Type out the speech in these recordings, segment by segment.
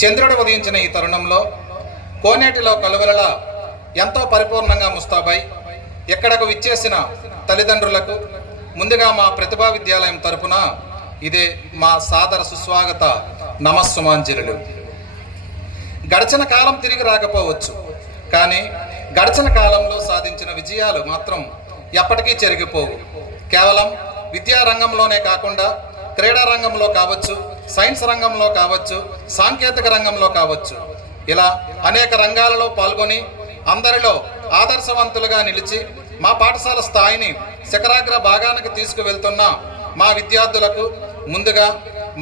చంద్రుడు ఉదయించిన ఈ తరుణంలో కోనేటిలో కలువలల ఎంతో పరిపూర్ణంగా ముస్తాబై ఎక్కడకు విచ్చేసిన తల్లిదండ్రులకు ముందుగా మా ప్రతిభా విద్యాలయం తరపున ఇదే మా సాదర సుస్వాగత నమస్సుమాంజలులు. గడిచిన కాలం తిరిగి రాకపోవచ్చు, కానీ గడిచిన కాలంలో సాధించిన విజయాలు మాత్రం ఎప్పటికీ చెరిగిపోవు. కేవలం విద్యారంగంలోనే కాకుండా క్రీడా రంగంలో కావచ్చు, సైన్స్ రంగంలో కావచ్చు, సాంకేతిక రంగంలో కావచ్చు, ఇలా అనేక రంగాలలో పాల్గొని అందరిలో ఆదర్శవంతులుగా నిలిచి మా పాఠశాల స్థాయిని శిఖరాగ్ర భాగానికి తీసుకువెళ్తున్న మా విద్యార్థులకు ముందుగా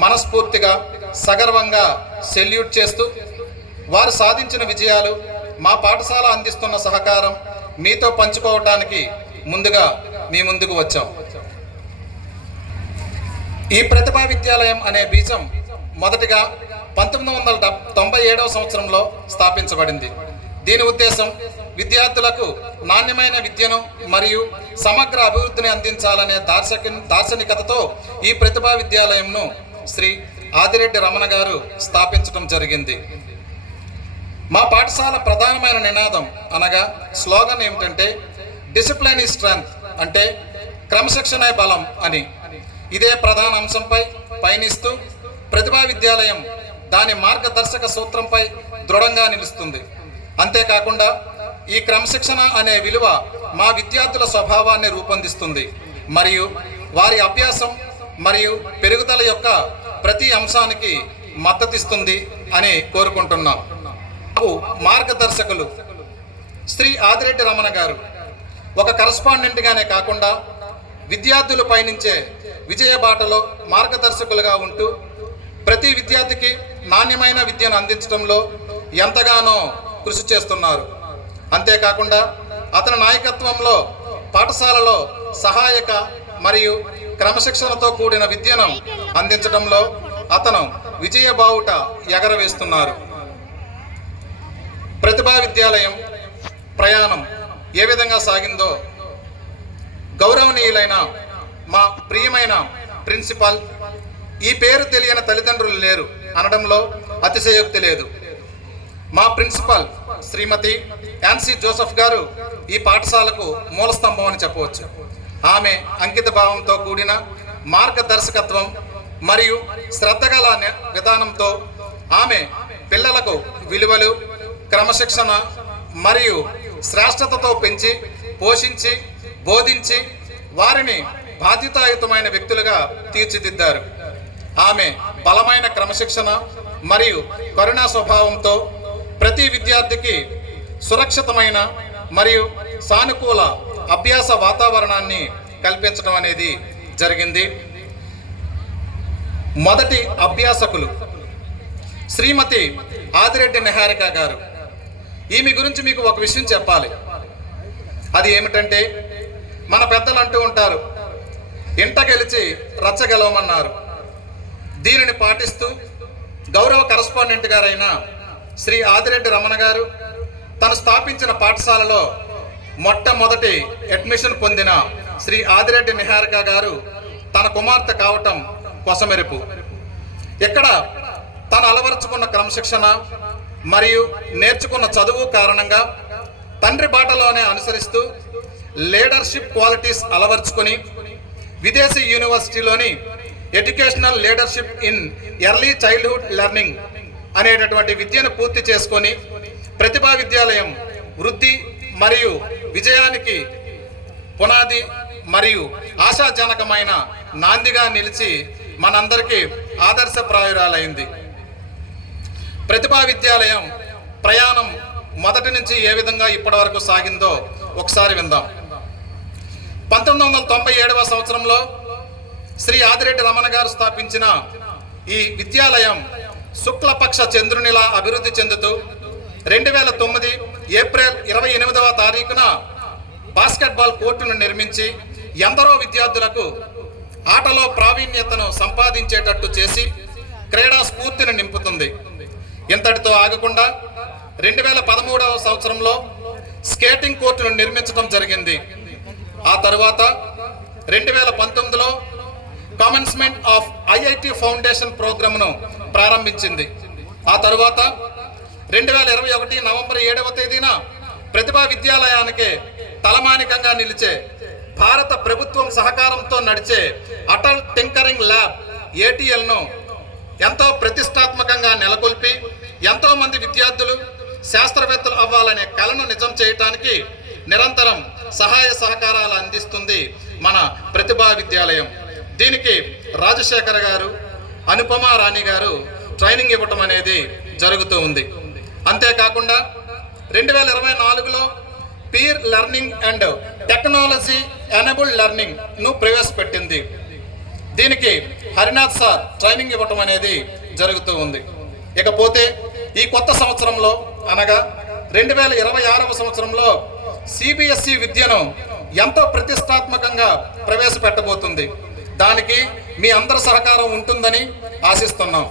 మనస్ఫూర్తిగా సగర్వంగా సెల్యూట్ చేస్తూ వారు సాధించిన విజయాలు, మా పాఠశాల అందిస్తున్న సహకారం మీతో పంచుకోవటానికి ముందుగా మీ ముందుకు వచ్చాం. ఈ ప్రతిభా విద్యాలయం అనే బీజం మొదటిగా 1997వ సంవత్సరంలో స్థాపించబడింది. దీని ఉద్దేశం విద్యార్థులకు నాణ్యమైన విద్యను మరియు సమగ్ర అభివృద్ధిని అందించాలనే దార్శనికతతో ఈ ప్రతిభా విద్యాలయంను శ్రీ ఆదిరెడ్డి రమణ గారు స్థాపించడం జరిగింది. మా పాఠశాల ప్రధానమైన నినాదం అనగా స్లోగన్ ఏమిటంటే డిసిప్లిన్ ఈజ్ స్ట్రెంగ్త్, అంటే క్రమశిక్షణే బలం అని. ఇదే ప్రధాన అంశంపై పయనిస్తూ ప్రతిభా విద్యాలయం దాని మార్గదర్శక సూత్రంపై దృఢంగా నిలుస్తుంది. అంతేకాకుండా ఈ క్రమశిక్షణ అనే విలువ మా విద్యార్థుల స్వభావాన్ని రూపొందిస్తుంది మరియు వారి అభ్యాసం మరియు పెరుగుదల యొక్క ప్రతి అంశానికి మద్దతిస్తుంది అని కోరుకుంటున్నాం. మార్గదర్శకులు శ్రీ ఆదిరెడ్డి రమణ గారు ఒక కరస్పాండెంట్గానే కాకుండా విద్యార్థులు పయనించే విజయ బాటలో మార్గదర్శకులుగా ఉంటూ ప్రతి విద్యార్థికి నాణ్యమైన విద్యను అందించడంలో ఎంతగానో కృషి చేస్తున్నారు. అంతేకాకుండా అతని నాయకత్వంలో పాఠశాలలో సహాయక మరియు క్రమశిక్షణతో కూడిన విద్యను అందించడంలో అతను విజయ బావుట ఎగరవేస్తున్నారు. ప్రతిభా విద్యాలయం ప్రయాణం ఏ విధంగా సాగిందో గౌరవనీయులైన మా ప్రియమైన ప్రిన్సిపాల్, ఈ పేరు తెలియని తల్లిదండ్రులు లేరు అనడంలో అతిశయోక్తి లేదు. మా ప్రిన్సిపాల్ శ్రీమతి యాన్సీ జోసెఫ్ గారు ఈ పాఠశాలకు మూలస్తంభం అని చెప్పవచ్చు. ఆమె అంకిత భావంతో కూడిన మార్గదర్శకత్వం మరియు శ్రద్ధగల విధానంతో ఆమె పిల్లలకు విలువలు, క్రమశిక్షణ మరియు శ్రేష్టతతో పెంచి పోషించి బోధించి వారిని బాధ్యతాయుతమైన వ్యక్తులుగా తీర్చిదిద్దారు. ఆమె బలమైన క్రమశిక్షణ మరియు కరుణా స్వభావంతో ప్రతి విద్యార్థికి సురక్షితమైన మరియు సానుకూల అభ్యాస వాతావరణాన్ని కల్పించడం అనేది జరిగింది. మొదటి అభ్యాసకులు శ్రీమతి ఆదిరెడ్డి నిహారిక గారు. ఈమె గురించి మీకు ఒక విషయం చెప్పాలి. అది ఏమిటంటే, మన పెద్దలు అంటూ ఉంటారు, ఇంట గెలిచి రచ్చ గెలవమన్నారు. దీనిని పాటిస్తూ గౌరవ కరస్పాండెంట్ గారైన శ్రీ ఆదిరెడ్డి రమణ గారు తను స్థాపించిన పాఠశాలలో మొట్టమొదటి అడ్మిషన్ పొందిన శ్రీ ఆదిరెడ్డి నిహారిక గారు తన కుమార్తె కావటం కొసమెరుపు. ఇక్కడ తను అలవరుచుకున్న క్రమశిక్షణ మరియు నేర్చుకున్న చదువు కారణంగా తండ్రి బాటలోనే అనుసరిస్తూ లీడర్షిప్ క్వాలిటీస్ అలవర్చుకొని విదేశీ యూనివర్సిటీలోని educational leadership in early childhood learning అనేటటువంటి విద్యను పూర్తి చేసుకొని ప్రతిభా విద్యాలయం వృద్ధి మరియు విజయానికి పునాది మరియు ఆశాజనకమైన నాందిగా నిలిచి మనందరికీ ఆదర్శప్రాయురాలైంది. ప్రతిభా విద్యాలయం ప్రయాణం మొదటి నుంచి ఏ విధంగా ఇప్పటి వరకు సాగిందో ఒకసారి విందాం. 1997వ సంవత్సరంలో శ్రీ ఆదిరెడ్డి రమణ గారు స్థాపించిన ఈ విద్యాలయం శుక్లపక్ష చంద్రునిలా అభివృద్ధి చెందుతూ 2009 ఏప్రిల్ 28వ తారీఖున బాస్కెట్బాల్ కోర్టును నిర్మించి ఎందరో విద్యార్థులకు ఆటలో ప్రావీణ్యతను సంపాదించేటట్టు చేసి క్రీడా స్ఫూర్తిని నింపుతుంది. ఇంతటితో ఆగకుండా 2013వ సంవత్సరంలో స్కేటింగ్ కోర్టును నిర్మించడం జరిగింది. ఆ తరువాత 2019లో కామన్స్మెంట్ ఆఫ్ ఐఐటి ఫౌండేషన్ ప్రోగ్రామ్ను ప్రారంభించింది. ఆ తరువాత 2021 నవంబర్ 7వ తేదీన ప్రతిభా విద్యాలయానికి తలమానికంగా నిలిచే భారత ప్రభుత్వం సహకారంతో నడిచే అటల్ టింకరింగ్ ల్యాబ్ ATLను ఎంతో ప్రతిష్టాత్మకంగా నెలకొల్పి ఎంతోమంది విద్యార్థులు శాస్త్రవేత్తలు అవ్వాలనే కలను నిజం చేయటానికి నిరంతరం సహాయ సహకారాలు అందిస్తుంది మన ప్రతిభా విద్యాలయం. దీనికి రాజశేఖర్ గారు, అనుపమ రాణి గారు ట్రైనింగ్ ఇవ్వటం అనేది జరుగుతూ ఉంది. అంతేకాకుండా 2024లో peer learning and technology enabled లెర్నింగ్ను ప్రవేశపెట్టింది. దీనికి హరినాథ్ సార్ ట్రైనింగ్ ఇవ్వటం అనేది జరుగుతూ ఉంది. ఇకపోతే ఈ కొత్త సంవత్సరంలో అనగా 2026వ సంవత్సరంలో CBSE విద్యను ఎంతో ప్రతిష్టాత్మకంగా ప్రవేశపెట్టబోతుంది. దానికి మీ అందరి సహకారం ఉంటుందని ఆశిస్తున్నాం.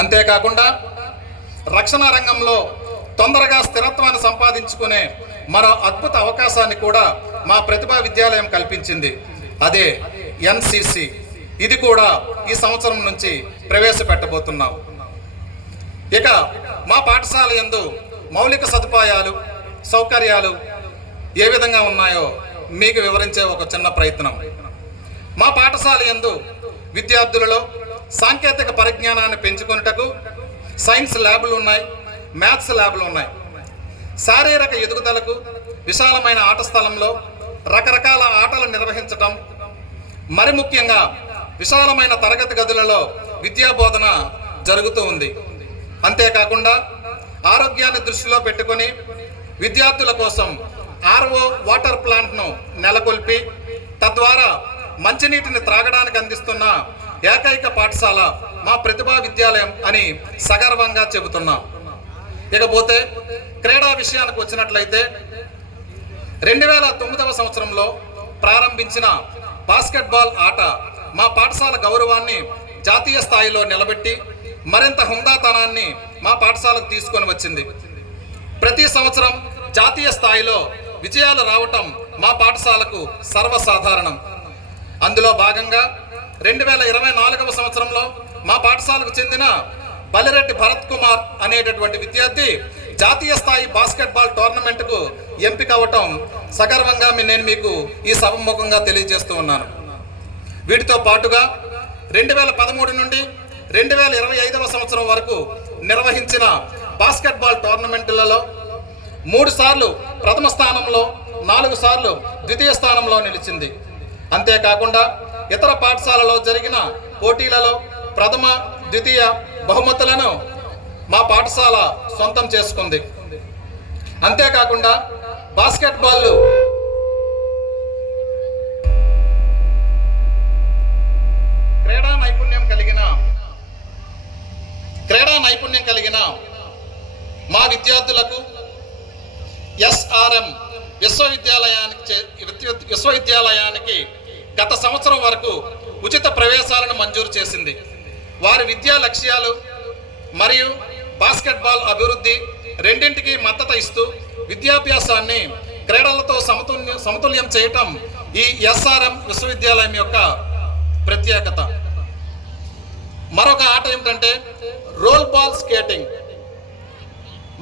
అంతేకాకుండా రక్షణ రంగంలో తొందరగా స్థిరత్వాన్ని సంపాదించుకునే మరో అద్భుత అవకాశాన్ని కూడా మా ప్రతిభా విద్యాలయం కల్పించింది. అదే NCC. ఇది కూడా ఈ సంవత్సరం నుంచి ప్రవేశపెట్టబోతున్నాం. ఇక మా పాఠశాల యందు మౌలిక సదుపాయాలు, సౌకర్యాలు ఏ విధంగా ఉన్నాయో మీకు వివరించే ఒక చిన్న ప్రయత్నం. మా పాఠశాల యందు విద్యార్థులలో సాంకేతిక పరిజ్ఞానాన్ని పెంచుకొనుటకు సైన్స్ ల్యాబ్లు ఉన్నాయి, మ్యాథ్స్ ల్యాబ్లు ఉన్నాయి. శారీరక ఎదుగుదలకు విశాలమైన ఆట స్థలంలో రకరకాల ఆటలు నిర్వహించటం, మరి ముఖ్యంగా విశాలమైన తరగతి గదులలో విద్యాబోధన జరుగుతూ ఉంది. అంతేకాకుండా ఆరోగ్యాన్ని దృష్టిలో పెట్టుకొని విద్యార్థుల కోసం RO వాటర్ ప్లాంట్ను నెలకొల్పి తద్వారా మంచినీటిని త్రాగడానికి అందిస్తున్న ఏకైక పాఠశాల మా ప్రతిభా విద్యాలయం అని సగర్వంగా చెబుతున్నాం. ఇకపోతే క్రీడా విషయానికి వచ్చినట్లయితే 2009వ సంవత్సరంలో ప్రారంభించిన బాస్కెట్బాల్ ఆట మా పాఠశాల గౌరవాన్ని జాతీయ స్థాయిలో నిలబెట్టి మరింత హుందాతనాన్ని మా పాఠశాలకు తీసుకొని వచ్చింది. ప్రతి సంవత్సరం జాతీయ స్థాయిలో విజయాలు రావటం మా పాఠశాలకు సర్వసాధారణం. అందులో భాగంగా 2024వ సంవత్సరంలో మా పాఠశాలకు చెందిన బలిరెడ్డి భరత్ కుమార్ అనేటటువంటి విద్యార్థి జాతీయ స్థాయి బాస్కెట్బాల్ టోర్నమెంట్కు ఎంపిక అవ్వటం సగర్వంగా నేను మీకు ఈ సభముఖంగా తెలియజేస్తూ ఉన్నాను. వీటితో పాటుగా 2013 నుండి 2025వ సంవత్సరం వరకు నిర్వహించిన బాస్కెట్బాల్ టోర్నమెంట్లలో 3 సార్లు ప్రథమ స్థానంలో, 4 సార్లు ద్వితీయ స్థానంలో నిలిచింది. అంతేకాకుండా ఇతర పాఠశాలలో జరిగిన పోటీలలో ప్రథమ, ద్వితీయ బహుమతులను మా పాఠశాల సొంతం చేసుకుంది. అంతేకాకుండా బాస్కెట్బాల్ క్రీడా నైపుణ్యం కలిగిన మా విద్యార్థులకు SRM విశ్వవిద్యాలయానికి గత సంవత్సరం వరకు ఉచిత ప్రవేశాలను మంజూరు చేసింది. వారి విద్యా లక్ష్యాలు మరియు బాస్కెట్బాల్ అభివృద్ధి రెండింటికి మద్దతు ఇస్తూ విద్యాభ్యాసాన్ని క్రీడలతో సమతుల్యం చేయటం ఈ SRM విశ్వవిద్యాలయం యొక్క ప్రత్యేకత. మరొక ఆట ఏమిటంటే రోల్ బాల్ స్కేటింగ్.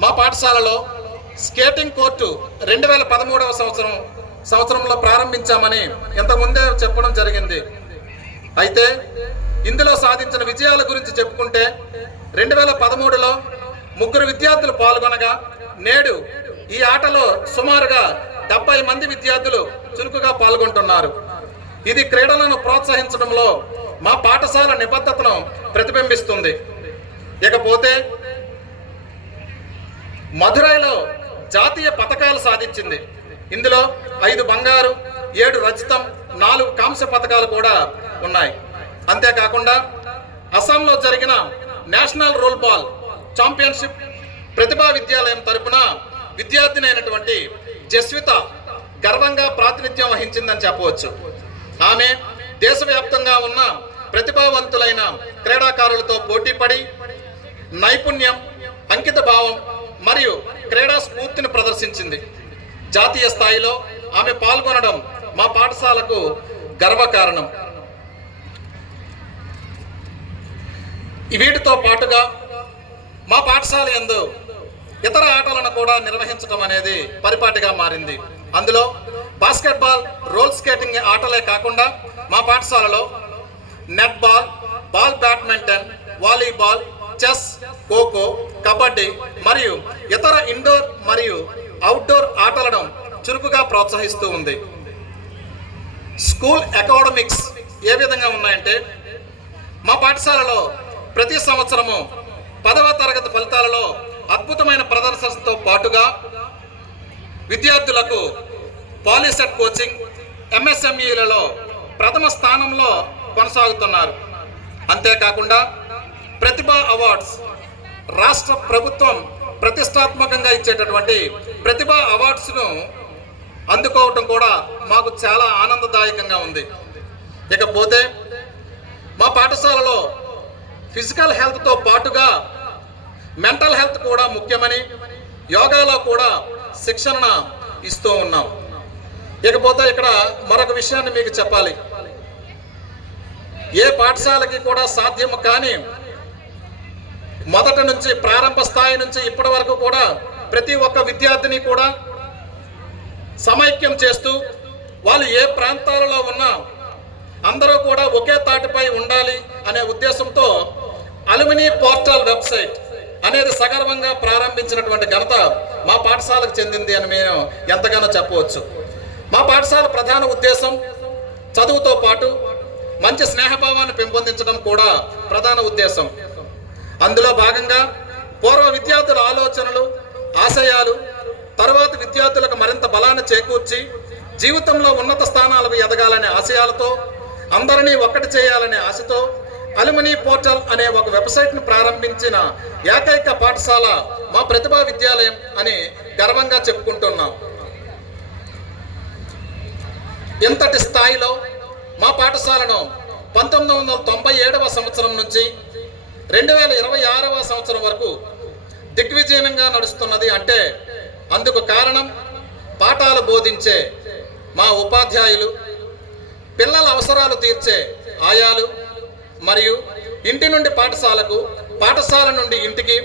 మా పాఠశాలలో స్కేటింగ్ కోర్టు 2013వ సంవత్సరంలో ప్రారంభించామని ఇంతకుముందే చెప్పడం జరిగింది. అయితే ఇందులో సాధించిన విజయాల గురించి చెప్పుకుంటే 2013లో 3 విద్యార్థులు పాల్గొనగా నేడు ఈ ఆటలో సుమారుగా 70 మంది విద్యార్థులు చురుకుగా పాల్గొంటున్నారు. ఇది క్రీడలను ప్రోత్సహించడంలో మా పాఠశాల నిబద్ధతను ప్రతిబింబిస్తుంది. ఇకపోతే మధురైలో జాతీయ పతకాలు సాధించింది. ఇందులో 5 బంగారు, 7 రజతం, 4 కాంస్య పతకాలు కూడా ఉన్నాయి. అంతేకాకుండా అస్సాంలో జరిగిన నేషనల్ రోల్ బాల్ ఛాంపియన్షిప్ ప్రతిభా విద్యాలయం తరపున విద్యార్థిని అయినటువంటి జస్విత గర్వంగా ప్రాతినిధ్యం వహించిందని చెప్పవచ్చు. ఆమె దేశవ్యాప్తంగా ఉన్న ప్రతిభావంతులైన క్రీడాకారులతో పోటీపడి నైపుణ్యం, అంకిత భావం మరియు క్రీడా స్ఫూర్తిని ప్రదర్శించింది. జాతీయ స్థాయిలో ఆమె పాల్గొనడం మా పాఠశాలకు గర్వకారణం. వీటితో పాటుగా మా పాఠశాల యందు ఇతర ఆటలను కూడా నిర్వహించడం అనేది పరిపాటిగా మారింది. అందులో బాస్కెట్బాల్, రోల్ స్కేటింగ్ ఆటలే కాకుండా మా పాఠశాలలో netball, ball badminton, volleyball, chess, kho kho, kabaddi మరియు ఇతర ఇండోర్ మరియు అవుట్డోర్ ఆటలను చురుకుగా ప్రోత్సహిస్తూ ఉంది. స్కూల్ అకాడమిక్స్ ఏ విధంగా ఉన్నాయంటే, మా పాఠశాలలో ప్రతి సంవత్సరము 10వ తరగతి ఫలితాలలో అద్భుతమైన ప్రదర్శనతో పాటుగా విద్యార్థులకు పాలిసెట్ కోచింగ్, ఎంఎస్ఎంఈలలో ప్రథమ స్థానంలో కొనసాగుతున్నారు. అంతేకాకుండా ప్రతిభా అవార్డ్స్, రాష్ట్ర ప్రభుత్వం ప్రతిష్టాత్మకంగా ఇచ్చేటటువంటి ప్రతిభా అవార్డ్స్ను అందుకోవటం కూడా మాకు చాలా ఆనందదాయకంగా ఉంది. ఇకపోతే మా పాఠశాలలో ఫిజికల్ హెల్త్తో పాటుగా మెంటల్ హెల్త్ కూడా ముఖ్యమని యోగాలో కూడా శిక్షణ ఇస్తూ ఉన్నాం. ఇకపోతే ఇక్కడ మరొక విషయాన్ని మీకు చెప్పాలి. ఏ పాఠశాలకి కూడా సాధ్యము కానీ మొదటి నుంచి ప్రారంభ స్థాయి నుంచి ఇప్పటి వరకు కూడా ప్రతి ఒక్క విద్యార్థిని కూడా సమైక్యం చేస్తూ వాళ్ళు ఏ ప్రాంతాలలో ఉన్నా అందరూ కూడా ఒకే తాటిపై ఉండాలి అనే ఉద్దేశంతో అలుమినీ పోర్టల్ వెబ్సైట్ అనేది సగర్వంగా ప్రారంభించినటువంటి ఘనత మా పాఠశాలకు చెందింది అని మేము ఎంతగానో చెప్పవచ్చు. మా పాఠశాల ప్రధాన ఉద్దేశం చదువుతో పాటు మంచి స్నేహభావాన్ని పెంపొందించడం కూడా ప్రధాన ఉద్దేశం. అందులో భాగంగా పూర్వ విద్యార్థుల ఆలోచనలు, ఆశయాలు తర్వాత విద్యార్థులకు మరింత బలాన్ని చేకూర్చి జీవితంలో ఉన్నత స్థానాలకు ఎదగాలనే ఆశయాలతో అందరినీ ఒక్కటి చేయాలనే ఆశతో అలుమినీ పోర్టల్ అనే ఒక వెబ్సైట్ను ప్రారంభించిన ఏకైక పాఠశాల మా ప్రతిభా విద్యాలయం అని గర్వంగా చెప్పుకుంటున్నాం. ఇంతటి స్థాయిలో మా పాఠశాలను 1997వ సంవత్సరం నుంచి 2026వ సంవత్సరం వరకు దిగ్విజయంగా నడుస్తున్నది అంటే అందుకు కారణం పాఠాలు బోధించే మా ఉపాధ్యాయులు, పిల్లల అవసరాలు తీర్చే ఆయాలు మరియు ఇంటి నుండి పాఠశాలకు, పాఠశాల నుండి ఇంటికి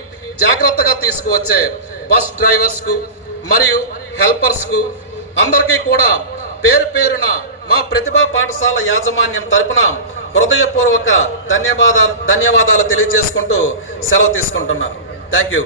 జాగ్రత్తగా తీసుకువచ్చే బస్ డ్రైవర్స్కు మరియు హెల్పర్స్కు అందరికీ కూడా పేరు పేరున మా ప్రతిభా పాఠశాల యాజమాన్యం తరపున హృదయపూర్వక ధన్యవాదాలు తెలియజేసుకుంటూ సెలవు తీసుకుంటున్నాను. Thank you.